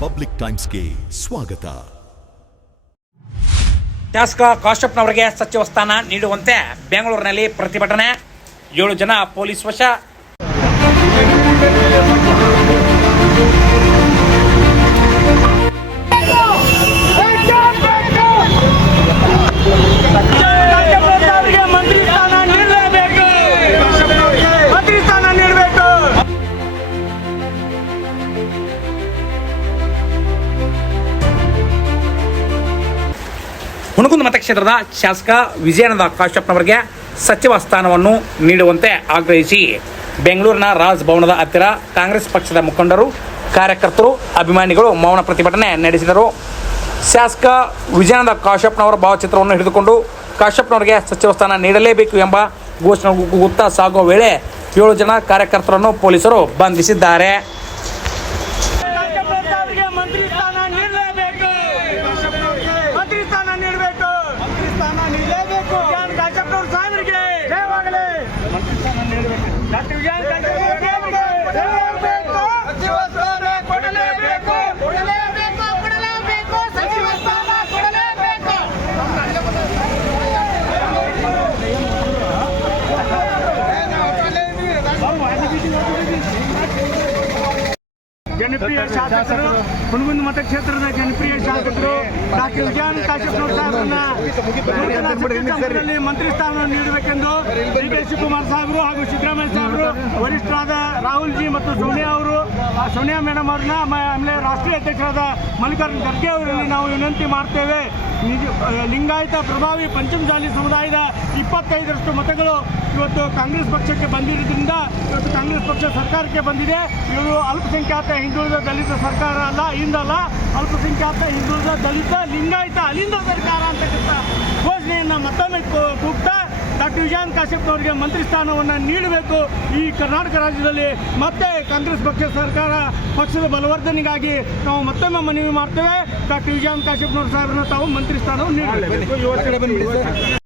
Public ಟೈಮ್ಸ್ಗೆ ಸ್ವಾಗತ. ಶಾಸಕ ಕಾಶ್ಯಪ್ನವರಿಗೆ ಸಚಿವ ಸ್ಥಾನ ನೀಡುವಂತೆ ಬೆಂಗಳೂರಿನಲ್ಲಿ ಪ್ರತಿಭಟನೆ, 7 ಜನ ಪೊಲೀಸ್ ವಶ. ಹುಣಗುಂದ ಮತಕ್ಷೇತ್ರದ ಶಾಸಕ ವಿಜಯಾನಂದ ಕಾಶ್ಯಪ್ನವರಿಗೆ ಸಚಿವ ಸ್ಥಾನವನ್ನು ನೀಡುವಂತೆ ಆಗ್ರಹಿಸಿ ಬೆಂಗಳೂರಿನ ರಾಜ್ ಭವನದ ಹತ್ತಿರ ಕಾಂಗ್ರೆಸ್ ಪಕ್ಷದ ಮುಖಂಡರು, ಕಾರ್ಯಕರ್ತರು, ಅಭಿಮಾನಿಗಳು ಮೌನ ಪ್ರತಿಭಟನೆ ನಡೆಸಿದರು. ಶಾಸಕ ವಿಜಯಾನಂದ ಕಾಶ್ಯಪ್ನವರ ಭಾವಚಿತ್ರವನ್ನು ಹಿಡಿದುಕೊಂಡು ಕಾಶ್ಯಪ್ನವರಿಗೆ ಸಚಿವ ಸ್ಥಾನ ನೀಡಲೇಬೇಕು ಎಂಬ ಘೋಷಣೆ ಕೂಗುತ್ತಾ ಸಾಗುವ ವೇಳೆ 7 ಜನ ಕಾರ್ಯಕರ್ತರನ್ನು ಪೊಲೀಸರು ಬಂಧಿಸಿದ್ದಾರೆ. ಜನಪ್ರಿಯ ಶಾಸಕರು, ಹುಣಗುಂದ ಮತಕ್ಷೇತ್ರದ ಜನಪ್ರಿಯ ಶಾಸಕರು ಡಾಕ್ಟರ್ ವಿಜಯಾನಂದ ಕಾಶ್ಯಪ್ನವರ ಸಾಹೇಬರನ್ನ ಮಂತ್ರಿ ಸ್ಥಾನವನ್ನು ನೀಡಬೇಕೆಂದು ಡಿ.ಕೆ. ಶಿವಕುಮಾರ್ ಸಾಹೇಬರು ಹಾಗೂ ಸಿದ್ದರಾಮಯ್ಯ ಸಾಹೇಬರು, ವರಿಷ್ಠರಾದ ರಾಹುಲ್ ಜಿ ಮತ್ತು ಸೋನಿಯಾ ಮೇಡಮ್ ಅವ್ರನ್ನ, ಆಮೇಲೆ ರಾಷ್ಟ್ರೀಯ ಅಧ್ಯಕ್ಷರಾದ ಮಲ್ಲಿಕಾರ್ಜುನ ಖರ್ಗೆ ಅವರಲ್ಲಿ ನಾವು ವಿನಂತಿ ಮಾಡ್ತೇವೆ. ಲಿಂಗಾಯತ ಪ್ರಭಾವಿ ಪಂಚಮಸಾಲಿ ಸಮುದಾಯದ 25ರಷ್ಟು ಮತಗಳು ಇವತ್ತು ಕಾಂಗ್ರೆಸ್ ಪಕ್ಷಕ್ಕೆ ಬಂದಿರೋದ್ರಿಂದ ಇವತ್ತು ಕಾಂಗ್ರೆಸ್ ಪಕ್ಷ ಸರ್ಕಾರಕ್ಕೆ ಬಂದಿದೆ. ಇವರು ಅಲ್ಪಸಂಖ್ಯಾತ ಹಿಂದುಳಿದ ದಲಿತ ಸರ್ಕಾರ ಅಲ್ಲ, ಹಿಂದಲ್ಲ, ಅಲ್ಪಸಂಖ್ಯಾತ ಹಿಂದುಳಿದ ದಲಿತ ಲಿಂಗಾಯತ ಅಲಿಂದ ಸರ್ಕಾರ ಅಂತಕ್ಕಂಥ ಘೋಷಣೆಯನ್ನು ಮತ್ತೊಮ್ಮೆ ಕೂಗ್ತಾ ಡಾಕ್ಟರ್ ವಿಜಯಾನಂದ ಕಾಶ್ಯಪ್ನವರಿಗೆ ಮಂತ್ರಿ ಸ್ಥಾನವನ್ನು ನೀಡಬೇಕು. ಈ ಕರ್ನಾಟಕ ರಾಜ್ಯದಲ್ಲಿ ಮತ್ತೆ ಕಾಂಗ್ರೆಸ್ ಪಕ್ಷದ ಬಲವರ್ಧನೆಗಾಗಿ ನಾವು ಮತ್ತೊಮ್ಮೆ ಮನವಿ ಮಾಡ್ತೇವೆ. ಡಾಕ್ಟರ್ ವಿಜಯಾನಂದ ಕಾಶ್ಯಪ್ನವರ ಸಾಹೇಬರನ್ನ ತಾವು ಮಂತ್ರಿ ಸ್ಥಾನವನ್ನು ನೀಡಬೇಕು.